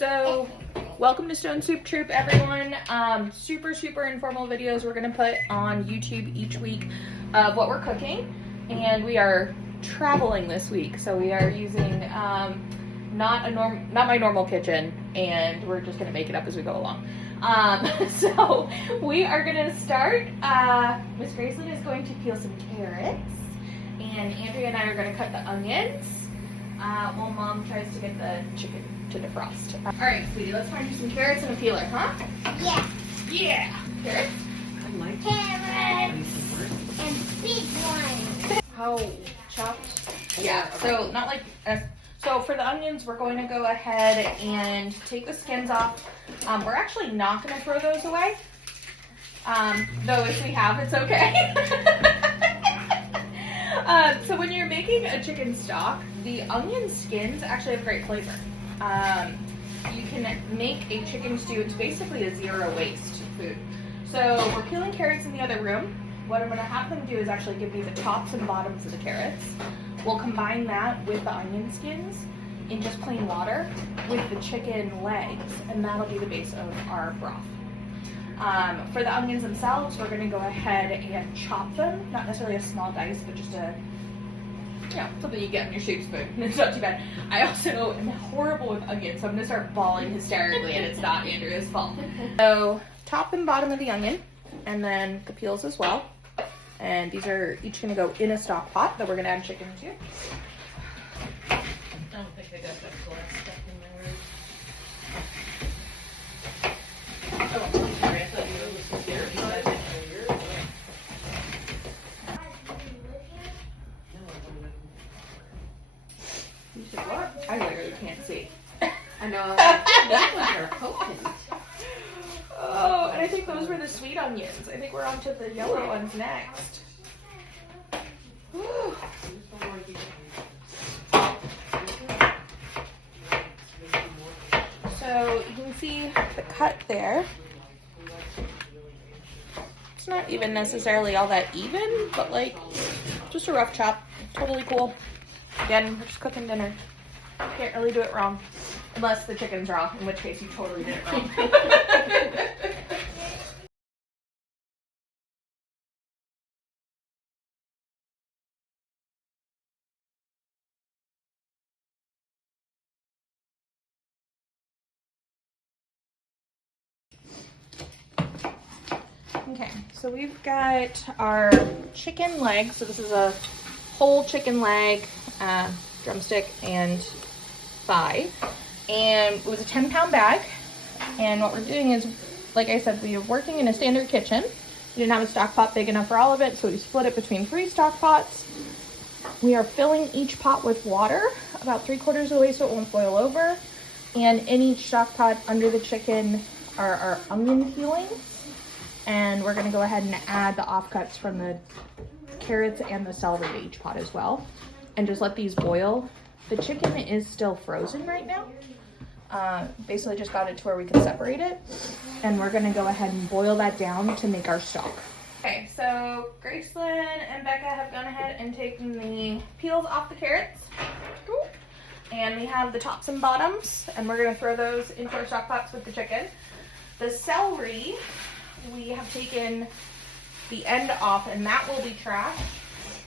So, welcome to Stone Soup Troop, everyone. Super informal videos we're gonna put on YouTube each week of what we're cooking, and we are traveling this week, so we are using not my normal kitchen, and we're just gonna make it up as we go along. So we are gonna start. Miss Graceland is going to peel some carrots, and Andrea and I are gonna cut the onions while Mom tries to get the chicken to defrost. All right, sweetie, let's find you some carrots and a peeler, huh? Yeah. Yeah. Carrots. I like carrots and big ones. How chopped? Yeah. So not like. So for the onions, we're going to go ahead and take the skins off. We're actually not going to throw those away. Though if we have, it's okay. So when you're making a chicken stock, the onion skins actually have great flavor. You can make a chicken stew. It's basically a zero waste food. So we're peeling carrots in the other room. What I'm going to have them do is actually give me the tops and bottoms of the carrots. We'll combine that with the onion skins in just plain water with the chicken legs, and that'll be the base of our broth. For the onions themselves, we're going to go ahead and chop them. Not necessarily a small dice, but just something you get in your shape spoon. It's not too bad. I also am horrible with onions, so I'm going to start bawling hysterically, and it's not Andrea's fault. So top and bottom of the onion, and then the peels as well. And these are each going to go in a stock pot that we're going to add chicken to. I don't think I got that blood stuff in there. Oh, sorry, I thought you were listening to yours, but I didn't know yours. You should what? I literally can't see. I know, that ones are potent. Oh, and I think those were the sweet onions. I think we're on to the yellow ones next. Whew. So you can see the cut there. It's not even necessarily all that even, but like just a rough chop. Totally cool. Again, we're just cooking dinner. Can't really do it wrong. Unless the chicken's raw, in which case you totally did it wrong. Okay, so we've got our chicken leg. So this is a whole chicken leg, drumstick, and thigh. And it was a 10-pound bag. And what we're doing is, like I said, we are working in a standard kitchen. We didn't have a stock pot big enough for all of it, so we split it between 3 stock pots. We are filling each pot with water, about 3/4 of the way so it won't boil over. And in each stock pot under the chicken are our onion peelings. And we're gonna go ahead and add the offcuts from the carrots and the celery to each pot as well. And just let these boil. The chicken is still frozen right now. Basically just got it to where we can separate it. And we're gonna go ahead and boil that down to make our stock. Okay, so Graceland and Becca have gone ahead and taken the peels off the carrots. And we have the tops and bottoms, and we're gonna throw those into our stock pots with the chicken. The celery, we have taken the end off, and that will be trashed.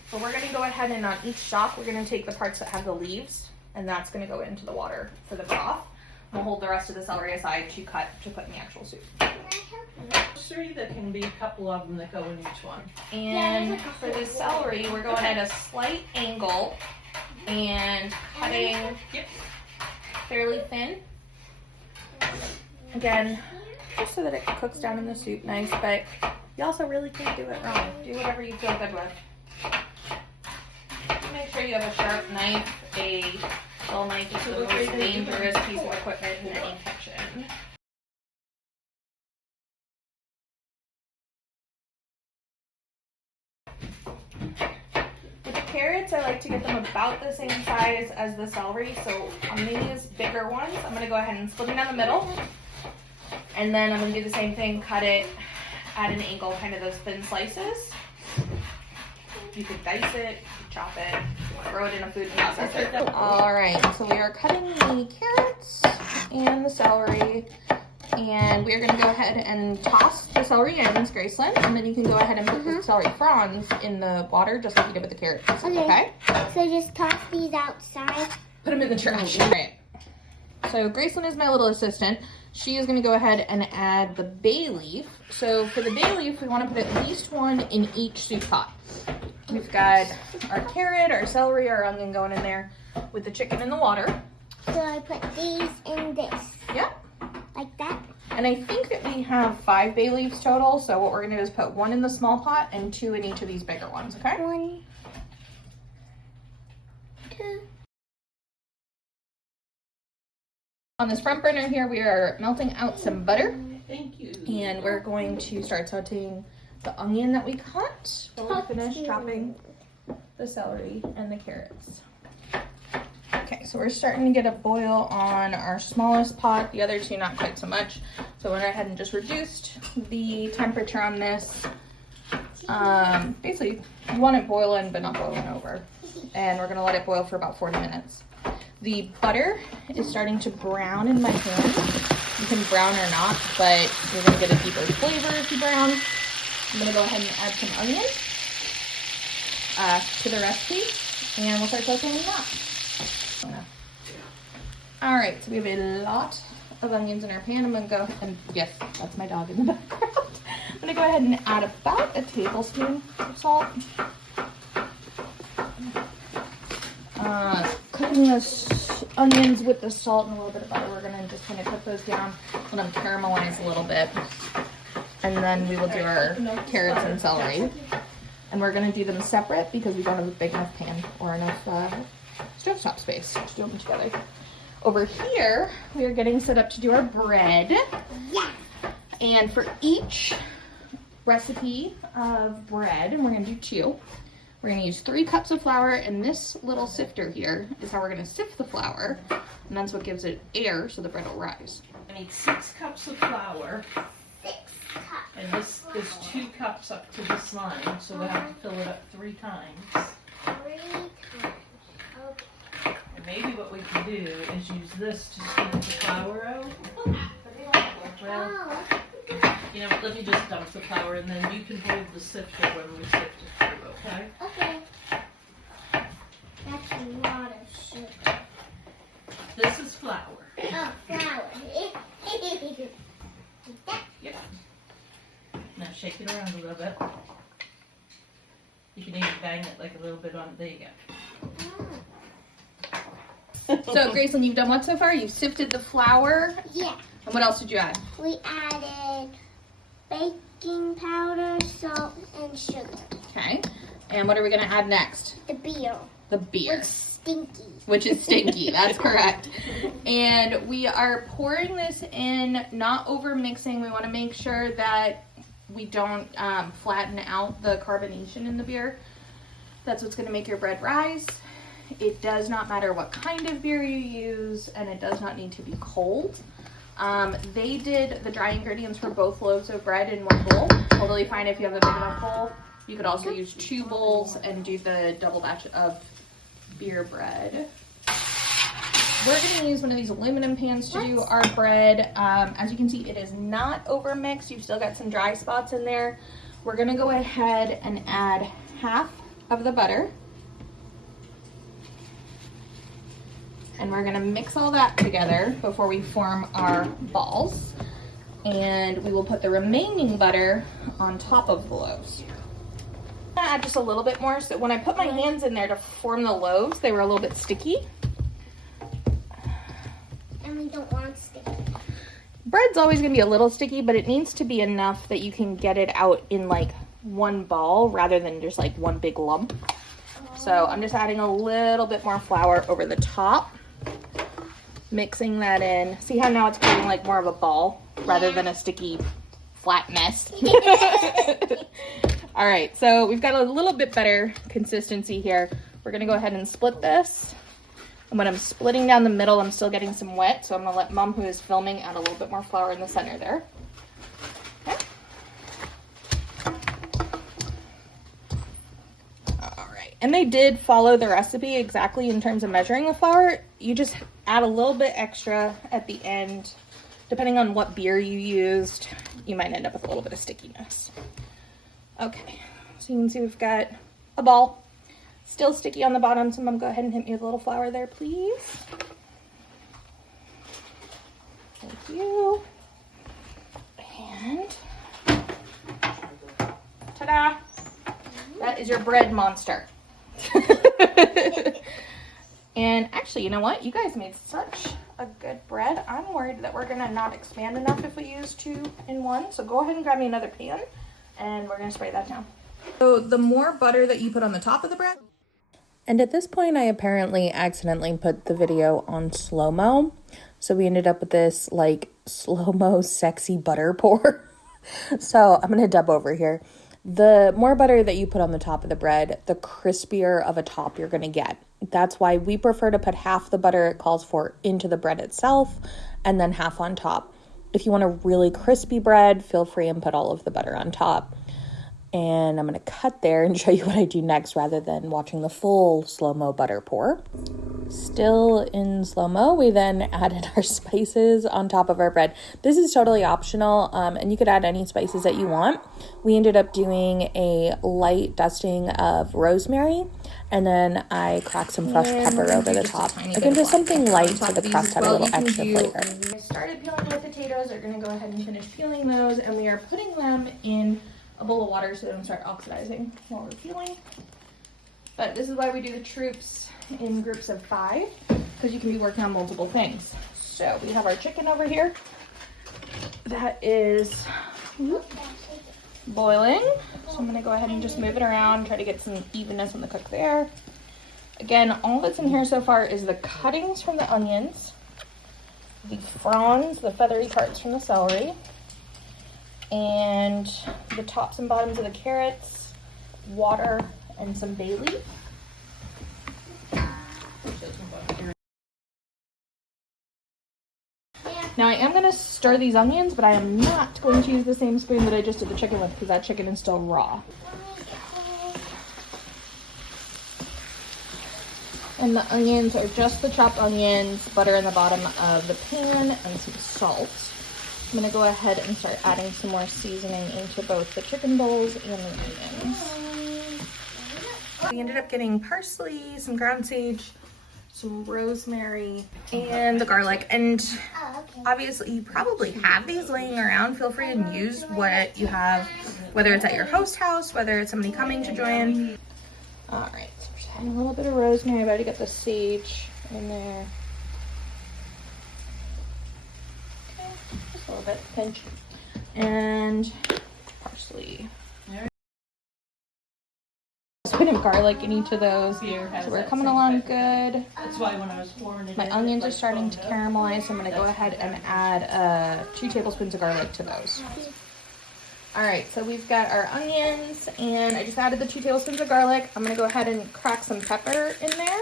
So we're gonna go ahead and on each stock, we're gonna take the parts that have the leaves, and that's gonna go into the water for the broth. We'll hold the rest of the celery aside to cut to put in the actual soup. There's 3, there can be a couple of them that go in each one. And for the celery, we're going at a slight angle and cutting fairly thin. Again, just so that it cooks down in the soup nice, but you also really can't do it wrong. Do whatever you feel good with. Make sure you have a sharp knife, a dull knife is the most dangerous piece of equipment in any kitchen. With the carrots, I like to get them about the same size as the celery, so on these bigger ones, I'm going to go ahead and split them down the middle. And then I'm going to do the same thing, cut it at an angle, kind of those thin slices. You could dice it, chop it, throw it in a food processor. All right, so we are cutting the carrots and the celery. And we're gonna go ahead and toss the celery ends, Graceland, and then you can go ahead and put the celery fronds in the water just like you did with the carrots. Okay? So just toss these outside. Put them in the trash. All right. So Graceland is my little assistant. She is gonna go ahead and add the bay leaf. So for the bay leaf, we wanna put at least one in each soup pot. We've got our carrot, our celery, our onion going in there with the chicken in the water. So I put these in this. Yep. Like that? And I think that we have 5 bay leaves total, so what we're gonna do is put 1 in the small pot and 2 in each of these bigger ones, okay? 1, 2. On this front burner here, we are melting out some butter, Thank you. and we're going to start sauteing the onion that we cut while we finish chopping the celery and the carrots. Okay, so we're starting to get a boil on our smallest pot. The other two, not quite so much. So I went ahead and just reduced the temperature on this. Basically, you want it boiling, but not boiling over. And we're gonna let it boil for about 40 minutes. The butter is starting to brown in my hand. You can brown or not, but you're gonna get a deeper flavor if you brown. I'm gonna go ahead and add some onions to the recipe, and we'll start sauteing that. All right, so we have a lot of onions in our pan. I'm gonna go and, yes, that's my dog in the background. I'm gonna go ahead and add about a tablespoon of salt. Cooking the onions with the salt and a little bit of butter, we're gonna just kind of cook those down, let them caramelize a little bit. And then we will do our carrots and celery. And we're gonna do them separate because we don't have a big enough pan or enough stovetop space to do them together. Over here, we are getting set up to do our bread. Yeah. And for each recipe of bread, and we're gonna do 2, we're gonna use 3 cups of flour, and this little sifter here is how we're gonna sift the flour, and that's what gives it air so the bread will rise. I need 6 cups of flour, 6 cups. and this is 2 cups up to this line, so we'll have to fill it up 3 times. 3 times. Okay. And maybe what we can do is use this to scoop the flour out. Well, Oh. you know, let me just dump the flour, and then you can hold the sifter when we sift it through, okay? Okay. That's a lot of sugar. This is flour. Oh, flour. Yep. Now shake it around a little bit. You can even bang it like a little bit on, there you go. So Graceland, you've done what so far? You've sifted the flour, Yeah. and what else did you add? We added baking powder, salt, and sugar. Okay, and what are we gonna add next? The beer. The beer. It's stinky. Which is stinky, that's correct. And we are pouring this in, not over mixing. We want to make sure that we don't flatten out the carbonation in the beer. That's what's going to make your bread rise. It does not matter what kind of beer you use, and it does not need to be cold. They did the dry ingredients for both loaves of bread in one bowl. Totally fine if you have a big enough bowl. You could also use 2 bowls and do the double batch of beer bread. We're going to use one of these aluminum pans to do our bread. As you can see, it is not over mixed. You've still got some dry spots in there. We're going to go ahead and add half of the butter. And we're going to mix all that together before we form our balls. And we will put the remaining butter on top of the loaves. I'm gonna add just a little bit more. So when I put my hands in there to form the loaves, they were a little bit sticky. And we don't want sticky. Bread's always gonna be a little sticky, but it needs to be enough that you can get it out in like one ball rather than just like one big lump. So I'm just adding a little bit more flour over the top, mixing that in. See how now it's creating like more of a ball rather than a sticky flat mess. All right, so we've got a little bit better consistency here. We're gonna go ahead and split this. And when I'm splitting down the middle, I'm still getting some wet, so I'm gonna let Mom, who is filming, add a little bit more flour in the center there. Okay. All right, and they did follow the recipe exactly in terms of measuring the flour. You just add a little bit extra at the end. Depending on what beer you used, you might end up with a little bit of stickiness. Okay, so you can see we've got a ball. Still sticky on the bottom, so Mom, go ahead and hit me with a little flour there, please. Thank you. And ta-da! That is your bread monster. And actually, you know what? You guys made such a good bread. I'm worried that we're gonna not expand enough if we use 2 in 1. So go ahead and grab me another pan and we're gonna spray that down. So the more butter that you put on the top of the bread. And at this point, I apparently accidentally put the video on slow-mo. So we ended up with this like slow-mo sexy butter pour. So I'm gonna dub over here. The more butter that you put on the top of the bread, the crispier of a top you're gonna get. That's why we prefer to put half the butter it calls for into the bread itself and then half on top. If you want a really crispy bread, feel free and put all of the butter on top. And I'm going to cut there and show you what I do next rather than watching the full slow-mo butter pour. Still in slow-mo, we then added our spices on top of our bread. This is totally optional, and you could add any spices that you want. We ended up doing a light dusting of rosemary, and then I cracked some fresh pepper over the top. Again, just something light so the crust had a little extra flavor. I started peeling the potatoes. We're going to go ahead and finish peeling those, and we are putting them in a bowl of water so they don't start oxidizing while we're peeling. But this is why we do the troops in groups of 5, because you can be working on multiple things. So we have our chicken over here that is boiling. So I'm going to go ahead and just move it around, try to get some evenness on the cook there. Again, all that's in here so far is the cuttings from the onions, the fronds, the feathery parts from the celery, and the tops and bottoms of the carrots, water, and some bay leaf. Now I am going to stir these onions, but I am not going to use the same spoon that I just did the chicken with because that chicken is still raw. And the onions are just the chopped onions, butter in the bottom of the pan, and some salt. I'm going to go ahead and start adding some more seasoning into both the chicken bowls and the onions. We ended up getting parsley, some ground sage, some rosemary, and the garlic. And obviously you probably have these laying around. Feel free and use what you have, whether it's at your host house, whether it's somebody coming to join. All right, so just adding a little bit of rosemary. I've already got the sage in there. A little bit, pinch, and parsley. Just putting garlic in each of those. So we're coming along good. That's why when I was pouring it, My onions are starting to caramelize, so I'm going to go ahead and add 2 tablespoons of garlic to those. All right, so we've got our onions, and I just added the 2 tablespoons of garlic. I'm going to go ahead and crack some pepper in there.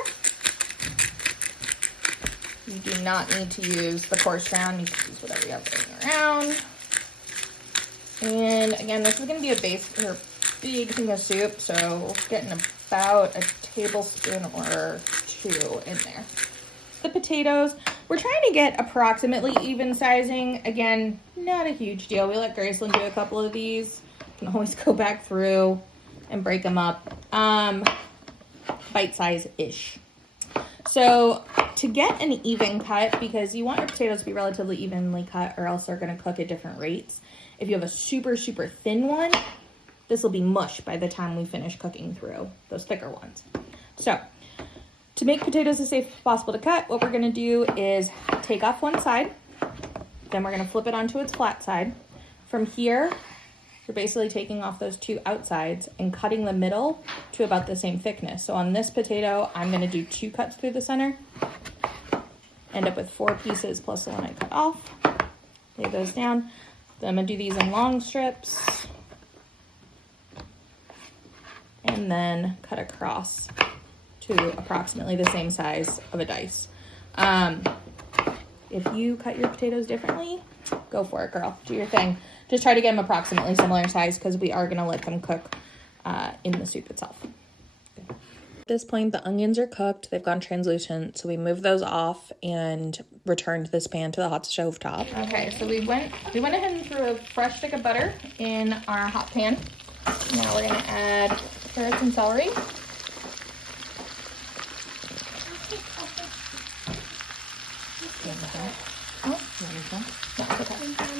You do not need to use the coarse ground. You can use whatever you have laying around. And again, this is going to be a base for a big thing of soup, so getting about a tablespoon or 2 in there. The potatoes, we're trying to get approximately even sizing. Again, not a huge deal. We let Graceland do a couple of these. You can always go back through and break them up. Bite size-ish. So to get an even cut, because you want your potatoes to be relatively evenly cut or else they're going to cook at different rates. If you have a super, super thin one, this will be mush by the time we finish cooking through those thicker ones. So to make potatoes as safe as possible to cut, what we're going to do is take off one side. Then we're going to flip it onto its flat side. From here, you're basically taking off those 2 outsides and cutting the middle to about the same thickness. So on this potato, I'm going to do 2 cuts through the center. End up with 4 pieces plus the one I cut off. Lay those down. Then I'm going to do these in long strips. And then cut across to approximately the same size of a dice. If you cut your potatoes differently, go for it, girl. Do your thing. Just try to get them approximately similar size because we are going to let them cook in the soup itself. At this point, the onions are cooked. They've gone translucent, so we moved those off and returned this pan to the hot stove top. Okay, so we went ahead and threw a fresh stick of butter in our hot pan. Now we're gonna add carrots and celery.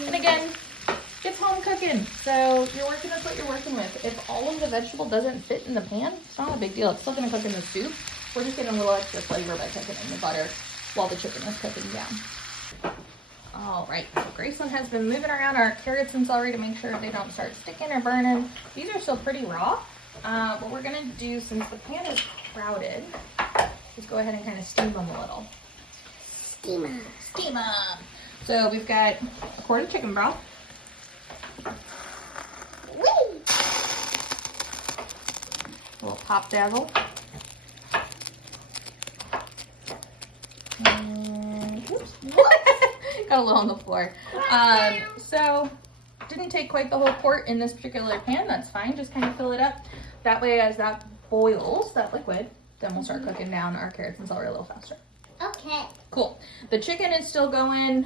And again, it's home cooking, so you're working with what you're working with. If all of the vegetable doesn't fit in the pan, it's not a big deal. It's still gonna cook in the soup. We're just getting a little extra flavor by cooking in the butter while the chicken is cooking down. All right, Grayson has been moving around our carrots and celery to make sure they don't start sticking or burning. These are still pretty raw. What we're gonna do, since the pan is crowded, is go ahead and kind of steam them a little. Steam 'em. Steam them. So we've got a quart of chicken broth. Whee! A little pop dazzle. And, oops. Got a little on the floor. So didn't take quite the whole quart in this particular pan. That's fine. Just kind of fill it up. That way, as that boils, that liquid, then we'll start cooking down our carrots and celery a little faster. Okay. Cool. The chicken is still going.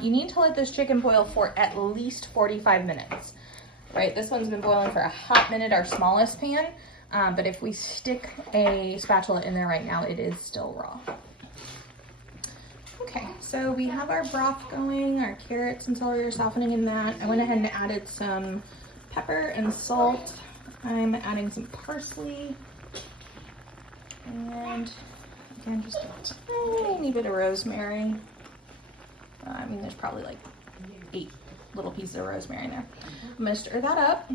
You need to let this chicken boil for at least 45 minutes. Right? This one's been boiling for a hot minute, our smallest pan. But if we stick a spatula in there right now, it is still raw. Okay, so we have our broth going. Our carrots and celery are softening in that. I went ahead and added some pepper and salt. I'm adding some parsley. And again, just a tiny bit of rosemary. I mean, there's probably like 8 little pieces of rosemary in there. I'm gonna stir that up.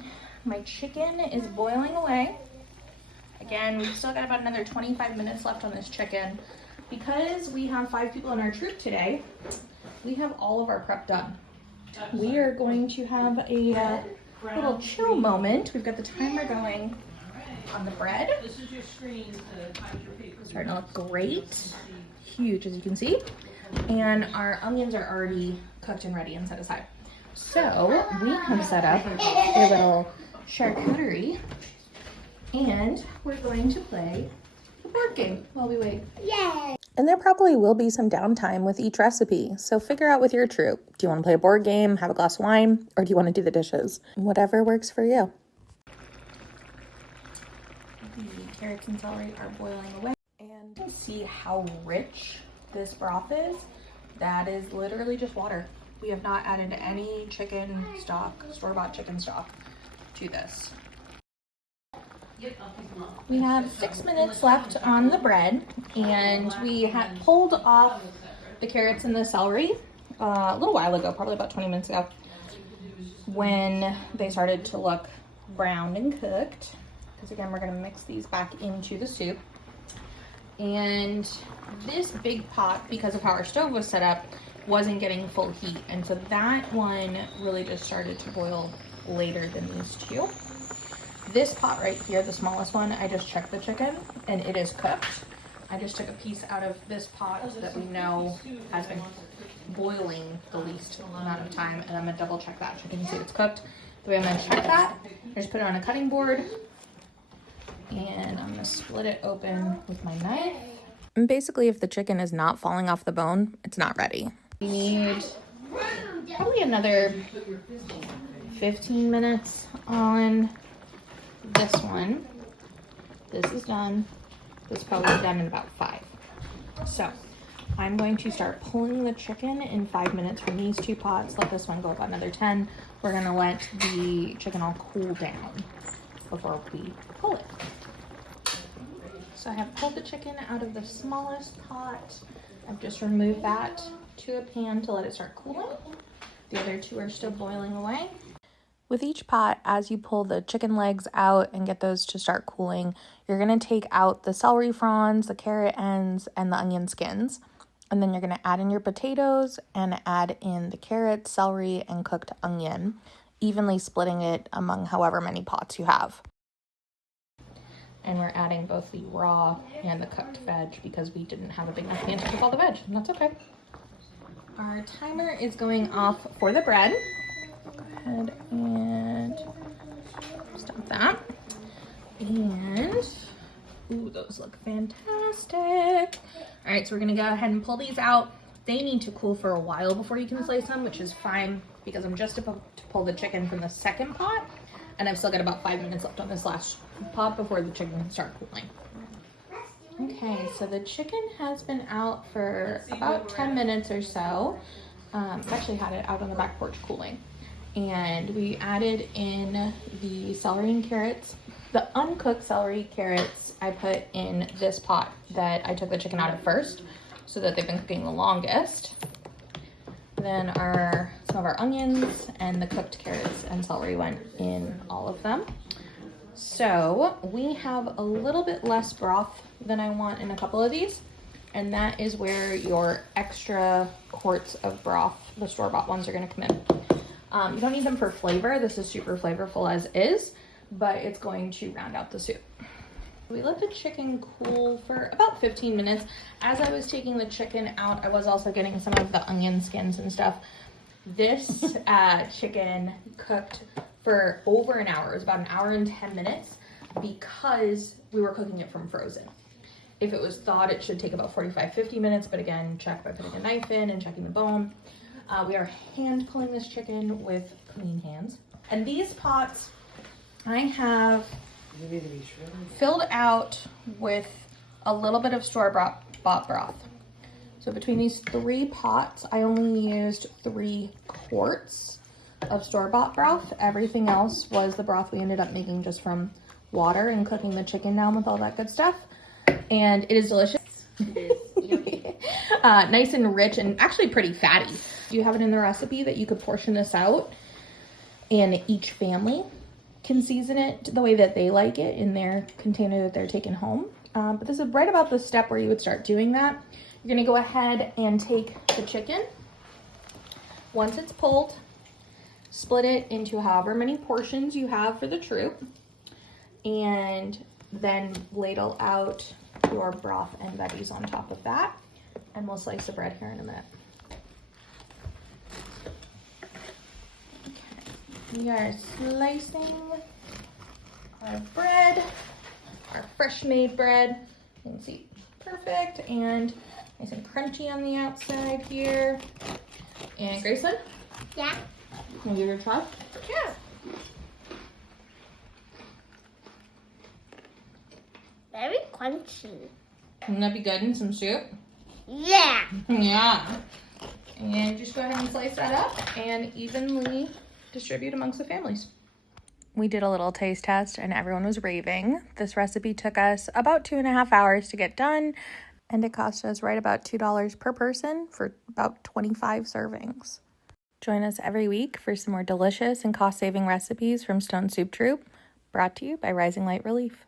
My chicken is boiling away. Again, we've still got about another 25 minutes left on this chicken. Because we have 5 people in our troop today, we have all of our prep done. We are going to have a little chill moment. We've got the timer going on the bread. This is your screen to hide your paper. Starting to look great. Huge, as you can see. And our onions are already cooked and ready and set aside. So we can set up a little charcuterie, and we're going to play a board game while we wait. Yay! And there probably will be some downtime with each recipe, so figure out with your troop. Do you want to play a board game, have a glass of wine, or do you want to do the dishes? Whatever works for you. The carrots and celery are boiling away. And to see how rich this broth is, that is literally just water. We have not added any chicken stock, store-bought chicken stock, to this. We have 6 minutes left on the bread, and we had pulled off the carrots and the celery a little while ago, probably about 20 minutes ago, when they started to look browned and cooked. Because again, we're going to mix these back into the soup. And this big pot, because of how our stove was set up, wasn't getting full heat, and so that one really just started to boil later than these two. This pot right here, the smallest one, I just checked the chicken and it is cooked. I just took a piece out of this pot that we know has been boiling the least amount of time, and I'm gonna double check that chicken to see if it's cooked. The way I'm gonna check that, I just put it on a cutting board and I'm gonna split it open with my knife. And basically, if the chicken is not falling off the bone, it's not ready. We need probably another 15 minutes on this one. This is done. This is probably done in about 5. So I'm going to start pulling the chicken in 5 minutes from these 2 pots. Let this one go about another 10. We're gonna let the chicken all cool down before we pull it. So I have pulled the chicken out of the smallest pot. I've just removed that to a pan to let it start cooling. The other 2 are still boiling away. With each pot, as you pull the chicken legs out and get those to start cooling, you're going to take out the celery fronds, the carrot ends, and the onion skins. And then you're going to add in your potatoes and add in the carrots, celery, and cooked onion, evenly splitting it among however many pots you have. And we're adding both the raw and the cooked veg because we didn't have a big enough pan to cook all the veg, and that's okay. Our timer is going off for the bread. Go ahead and stop that. And Ooh, those look fantastic. All right, so we're gonna go ahead and pull these out. They need to cool for a while before you can slice them, which is fine because I'm just about to pull the chicken from the second pot, and I've still got about 5 minutes left on this last pot before the chicken can start cooling. Okay, so the chicken has been out for about 10 minutes or so. I've actually had it out on the back porch cooling. And we added in the celery and carrots. The uncooked celery carrots I put in this pot that I took the chicken out of first, so that they've been cooking the longest. Then some of our onions and the cooked carrots and celery went in all of them. So we have a little bit less broth than I want in a couple of these, and that is where your extra quarts of broth, the store-bought ones, are going to come in. You don't need them for flavor. This is super flavorful as is, but it's going to round out the soup. We let the chicken cool for about 15 minutes. As I was taking the chicken out, I was also getting some of the onion skins and stuff. This chicken cooked for over an hour. It was about an hour and 10 minutes because we were cooking it from frozen. If it was thawed, it should take about 45-50 minutes, but again, check by putting a knife in and checking the bone. We are hand pulling this chicken with clean hands. And these pots I have filled out with a little bit of store-bought broth. So between these 3 pots, I only used 3 quarts of store-bought broth. Everything else was the broth we ended up making just from water and cooking the chicken down with all that good stuff. And it is delicious. It is. Nice and rich and actually pretty fatty. You have it in the recipe that you could portion this out, and each family can season it the way that they like it in their container that they're taking home. But this is right about the step where you would start doing that. You're gonna go ahead and take the chicken. Once it's pulled, split it into however many portions you have for the troop, and then ladle out your broth and veggies on top of that. And we'll slice the bread here in a minute. We are slicing our bread, our fresh made bread. You can see, perfect and nice and crunchy on the outside here. And Graceland? Yeah. Can you give it a try? Sure. Very crunchy. Wouldn't that be good in some soup? Yeah. Yeah. And just go ahead and slice that up and evenly distribute amongst the families. We did a little taste test and everyone was raving. This recipe took us about 2.5 hours to get done, and it cost us right about $2 per person for about 25 servings. Join us every week for some more delicious and cost-saving recipes from Stone Soup Troop, brought to you by Rising Light Relief.